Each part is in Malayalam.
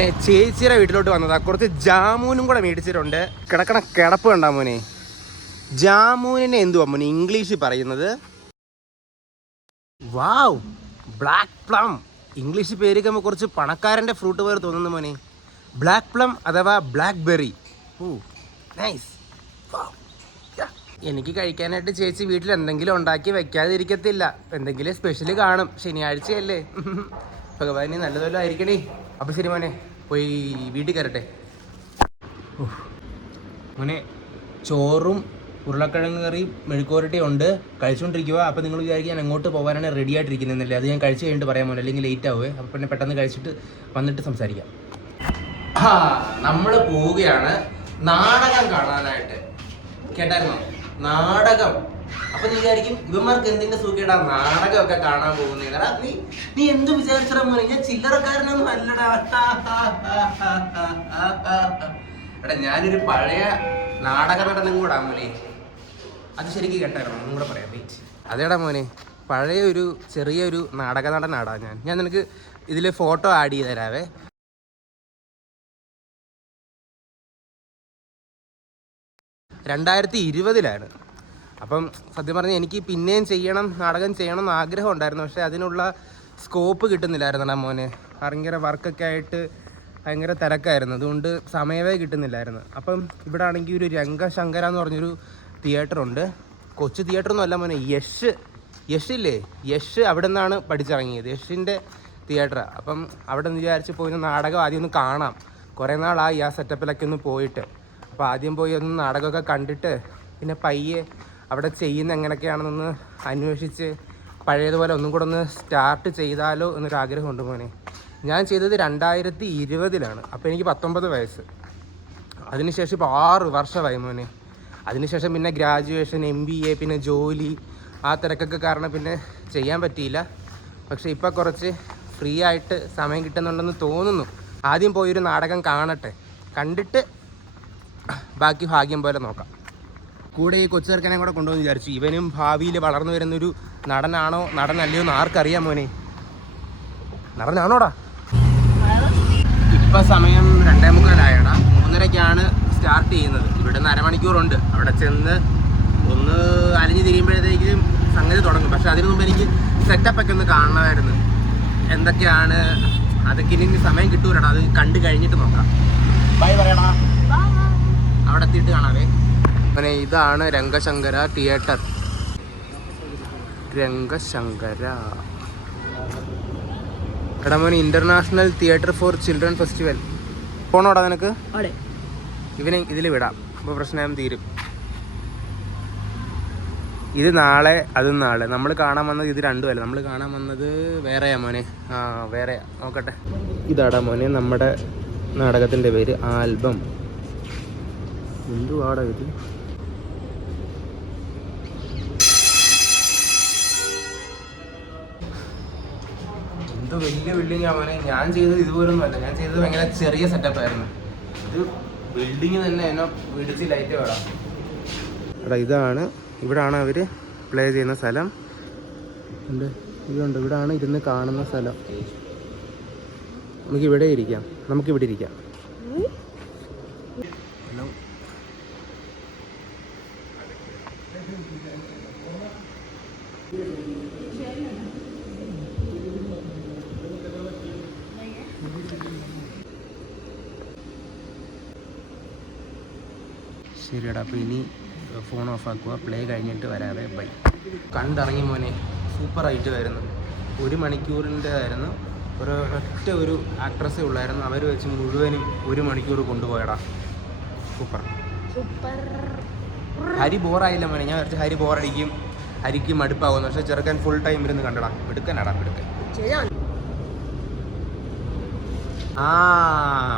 മോനെ ചേച്ചിയുടെ വീട്ടിലോട്ട് വന്നതാ. കുറച്ച് ജാമൂനും കൂടെ മേടിച്ചിട്ടുണ്ട്. കിടപ്പ് കണ്ടാ മോനെ. ജാമൂനിനെ എന്തുവാ മോനെ ഇംഗ്ലീഷിൽ പറയുന്നത്? വാവ്, ബ്ലാക്ക് പ്ലം. ഇംഗ്ലീഷ് പേരിക്കുമ്പോൾ കുറച്ച് പണക്കാരൻ്റെ ഫ്രൂട്ട് പോലെ തോന്നുന്നു മോനെ. ബ്ലാക്ക് പ്ലം അഥവാ ബ്ലാക്ക് ബെറി. ഓ നൈസ്. എനിക്ക് കഴിക്കാനായിട്ട് ചേച്ചി വീട്ടിൽ എന്തെങ്കിലും ഉണ്ടാക്കി വെക്കാതിരിക്കത്തില്ല. എന്തെങ്കിലും സ്പെഷ്യൽ കാണും. ശനിയാഴ്ചയല്ലേ. ഭഗവാനെ നല്ലതല്ലോ ആയിരിക്കണേ. അപ്പോൾ ശരി മോനെ, പോയി വീട്ടിൽ കയറട്ടെ. മോനെ ചോറും ഉരുളക്കിഴങ്ങ് കറിയും മെഴുക്കുവരട്ടിയും ഉണ്ട്, കഴിച്ചുകൊണ്ടിരിക്കുക. അപ്പോൾ നിങ്ങൾ വിചാരിക്കും ഞാൻ എങ്ങോട്ട് പോകാനാണ് റെഡി ആയിട്ടിരിക്കുന്നതല്ലേ. അത് ഞാൻ കഴിച്ച് കഴിഞ്ഞിട്ട് പറയാൻ മോനെ, അല്ലെങ്കിൽ ലേറ്റ് ആവുമേ. അപ്പോൾ പിന്നെ പെട്ടെന്ന് കഴിച്ചിട്ട് വന്നിട്ട് സംസാരിക്കാം. നമ്മൾ പോവുകയാണ് നാടകം കാണാനായിട്ട്. കേട്ടായിരുന്നോ? നാടകം. അപ്പൊ നീ വിചാരിക്കും ഇവന്മാർക്ക് എന്തിന്റെ സുഖേടാ നാടകമൊക്കെ കാണാൻ പോകുന്നേടാ. നീ എന്ത് വിചാരിച്ചാ മോനെ, ഞാൻ ചില്ലറക്കാരനൊന്നും അല്ലടാ. എടാ ഞാനൊരു പഴയ നാടക നടനും കൂടാ മോനെ. അത് ശരിക്കും കേട്ടായിരുന്നു, ഒന്നും കൂടെ പറയാം. വെയിറ്റ്. അതേടാ മോനെ, പഴയൊരു ചെറിയൊരു നാടക നടനാടാ ഞാൻ നിനക്ക് ഇതിൽ ഫോട്ടോ ആഡ് ചെയ്ത് തരാവേ. (2020) അപ്പം സത്യം പറഞ്ഞാൽ എനിക്ക് പിന്നെയും നാടകം ചെയ്യണം എന്ന് ആഗ്രഹം ഉണ്ടായിരുന്നു. പക്ഷേ അതിനുള്ള സ്കോപ്പ് കിട്ടുന്നില്ലായിരുന്നടാ മോനെ. ഭയങ്കര വർക്കൊക്കെ ആയിട്ട് ഭയങ്കര തിരക്കായിരുന്നു. അതുകൊണ്ട് സമയമേ കിട്ടുന്നില്ലായിരുന്നു. അപ്പം ഇവിടെ ആണെങ്കിൽ ഒരു രംഗശങ്കര എന്ന് പറഞ്ഞൊരു തിയേറ്ററുണ്ട്. കൊച്ചു തിയേറ്ററൊന്നും അല്ല മോനെ, യശ് ഇല്ലേ, യശ് അവിടെ നിന്നാണ് പഠിച്ചിറങ്ങിയത്. യഷിൻ്റെ തിയേറ്ററാണ്. അപ്പം അവിടെ നിന്ന് വിചാരിച്ച് പോയി നാടകം ആദ്യം ഒന്ന് കാണാം. കുറേ നാളായി ആ സെറ്റപ്പിലൊക്കെ ഒന്ന് പോയിട്ട്. അപ്പോൾ ആദ്യം പോയി ഒന്ന് നാടകമൊക്കെ കണ്ടിട്ട് പിന്നെ പയ്യെ അവിടെ ചെയ്യുന്ന എങ്ങനെയൊക്കെയാണെന്നൊന്ന് അന്വേഷിച്ച് പഴയതുപോലെ ഒന്നും കൂടെ ഒന്ന് സ്റ്റാർട്ട് ചെയ്താലോ എന്നൊരാഗ്രഹമുണ്ട് മോനെ. ഞാൻ ചെയ്തത് 2020. അപ്പോൾ എനിക്ക് 19 വയസ്സ്. അതിനുശേഷം ഇപ്പോൾ 6 വർഷമായി മോനെ. അതിനുശേഷം പിന്നെ ഗ്രാജുവേഷൻ, MBA, പിന്നെ ജോലി, ആ തിരക്കൊക്കെ കാരണം പിന്നെ ചെയ്യാൻ പറ്റിയില്ല. പക്ഷേ ഇപ്പോൾ കുറച്ച് ഫ്രീ ആയിട്ട് സമയം കിട്ടുന്നുണ്ടെന്ന് തോന്നുന്നു. ആദ്യം പോയൊരു നാടകം കാണട്ടെ, കണ്ടിട്ട് ബാക്കി ഭാഗ്യം പോലെ നോക്കാം. കൂടെ ഈ കൊച്ചു ചെറുക്കനെ കൂടെ കൊണ്ടുവന്ന് വിചാരിച്ചു. ഇവനും ഭാവിയിൽ വളർന്നു വരുന്നൊരു നടനല്ലയോ എന്ന് ആർക്കറിയാം മോനെ. നടനാണോടാ? ഇപ്പം സമയം 2:45. 3:30 സ്റ്റാർട്ട് ചെയ്യുന്നത്. ഇവിടുന്ന് അരമണിക്കൂറുണ്ട്. അവിടെ ചെന്ന് ഒന്ന് അലിഞ്ഞ് തിരിയുമ്പോഴത്തേക്കും സംഗതി തുടങ്ങും. പക്ഷെ അതിനു മുമ്പ് എനിക്ക് സെറ്റപ്പൊക്കെ ഒന്ന് കാണണമായിരുന്നു. എന്തൊക്കെയാണ് അതൊക്കെ ഇനി സമയം കിട്ടൂലടാ. അത് കണ്ടു കഴിഞ്ഞിട്ട് നോക്കാം. ബൈ പറയടാ. അവിടെ എത്തിയിട്ട് കാണാവേ. അങ്ങനെ ഇതാണ് രംഗശങ്കര തിയേറ്റർ. രംഗശങ്കര എടാ മോനെ, international theatre for children festival. പോണോടാ നിനക്ക്? ഇവനെ ഇതിൽ വിടാം. അപ്പോൾ പ്രശ്നം തീരും. ഇത് നാളെ, അതും നാളെ. നമ്മൾ കാണാൻ വന്നത് ഇത് രണ്ടുമല്ല. നമ്മൾ കാണാൻ വന്നത് വേറെയാ മോനെ. വേറെയാ, നോക്കട്ടെ. ഇതാടാ മോനെ നമ്മുടെ നാടകത്തിൻ്റെ പേര് ആൽബം. എന്തുവാടാ ഇത്? എന്തോ വലിയ ബിൽഡിംഗാ മോനെ. ഞാൻ ചെയ്തത് ഇതുപോലൊന്നും അല്ല. ഞാൻ ചെയ്തത് ഭയങ്കര ചെറിയ സെറ്റപ്പായിരുന്നു. ഇത് ബിൽഡിങ് തന്നെ എന്നെ പിടിച്ച് ലൈറ്റ് വേടാം. എടാ ഇതാണ്, ഇവിടാണ് അവർ പ്ലേ ചെയ്യുന്ന സ്ഥലം. ഇതുണ്ട്, ഇവിടാണ് ഇരുന്ന് കാണുന്ന സ്ഥലം. നമുക്കിവിടെ ഇരിക്കാം. ഹലോ. ശരിയടാ, അപ്പോൾ ഇനി ഫോൺ ഓഫ് ആക്കുക. പ്ലേ കഴിഞ്ഞിട്ട് വരാവേ. ബൈ. കണ്ടിറങ്ങി മോനെ. സൂപ്പറായിട്ട് വരുന്നു. 1 മണിക്കൂറിൻ്റെ ആയിരുന്നു. ഒരു ആക്ട്രസ്സേ ഉള്ളായിരുന്നു. അവർ വെച്ച് മുഴുവനും 1 മണിക്കൂർ കൊണ്ടുപോയടാ. സൂപ്പർ. ഹരി ബോറായില്ല മോനെ. ഞാൻ വിചാരിച്ചു ഹരി ബോറടിക്കും, ഹരിക്ക് മടുപ്പാകുന്നു. പക്ഷേ ചെറുക്കൻ ഫുൾ ടൈം ഇരുന്ന് കണ്ടടാ. മിടുക്കനാടാ, മിടുക്കൻ.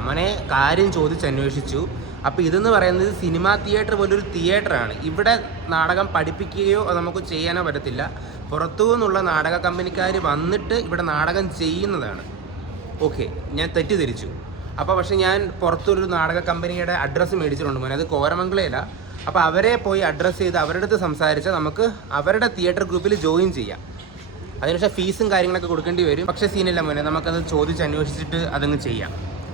മോനെ കാര്യം ചോദിച്ചന്വേഷിച്ചു. അപ്പോൾ ഇതെന്ന് പറയുന്നത് സിനിമാ തിയേറ്റർ പോലൊരു തിയേറ്ററാണ്. ഇവിടെ നാടകം പഠിപ്പിക്കുകയോ നമുക്ക് ചെയ്യാനോ പറ്റത്തില്ല. പുറത്തു നിന്നുള്ള നാടക കമ്പനിക്കാർ വന്നിട്ട് ഇവിടെ നാടകം ചെയ്യുന്നതാണ്. ഓക്കെ, ഞാൻ തെറ്റിദ്ധരിച്ചു. അപ്പോൾ പക്ഷേ ഞാൻ പുറത്തൊരു നാടക കമ്പനിയുടെ അഡ്രസ്സ് മേടിച്ചിട്ടുണ്ട് മോനെ. അത് കോരമംഗലയില. അപ്പോൾ അവരെ പോയി അഡ്രസ്സ് ചെയ്ത് അവരുടെ അടുത്ത് സംസാരിച്ചാൽ നമുക്ക് അവരുടെ തിയേറ്റർ ഗ്രൂപ്പിൽ ജോയിൻ ചെയ്യാം. അതിനുശേഷം ഫീസും കാര്യങ്ങളൊക്കെ കൊടുക്കേണ്ടി വരും. പക്ഷേ സീനില്ല മോനെ, നമുക്കത് ചോദിച്ചന്വേഷിച്ചിട്ട് അതങ്ങ് ചെയ്യാം.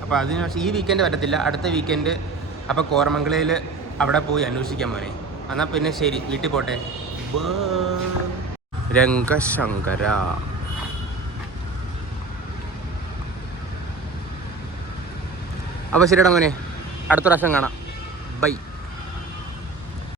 അപ്പോൾ അതിന് പക്ഷേ ഈ വീക്കെൻഡ് പറ്റത്തില്ല, അടുത്ത വീക്കെൻഡ് അപ്പോൾ കോരമംഗലയിൽ അവിടെ പോയി അന്വേഷിക്കാൻ മോനെ. എന്നാൽ പിന്നെ ശരി, വീട്ടിൽ പോട്ടെ. രംഗശങ്കര. അപ്പോൾ ശരിടാ മോനെ, അടുത്ത പ്രാവശ്യം കാണാം. ബൈ.